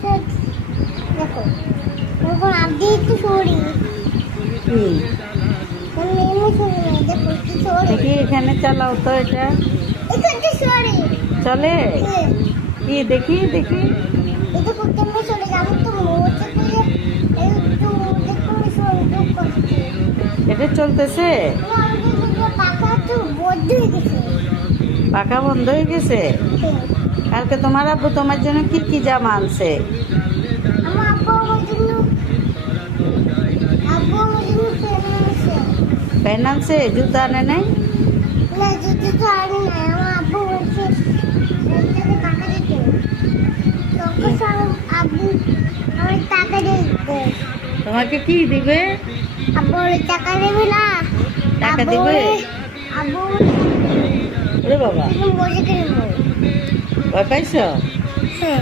দেখো তখন আপনি একটু সরি কি এমনি সরি না, দেখো কি সরি দেখি এখানে চালাও তো এটা এখানে সরি চলে কি দেখি দেখি এটা করতে আমি সরি আমি তো মোচে করে একটু দেখো সরি তো করতে এটা চলতেছে আমাদের কিন্তু পাকা তো বদ্ধ হয়ে গেছে পাখা বন্ধ হয়ে গেছে কালকে তোমার আব্বু তোমার জন্য কি কি জামা আনছে আমার আব্বু আমার জন্য পেন আছে প্যান্ট আনছে জুতা আনে নাই না যদি তো আনি না আমার আব্বু বলছে এটাকে টাকা দিতে তখন সব আব্বু আমার টাকা দিতে তোমাকে কি দিবে আব্বু বলে টাকা দেবে না টাকা আব্বু দিবে? বলে- আব্বু ওরে বাবা তুমি বসে কিনবো ভয় পাইছো হ্যাঁ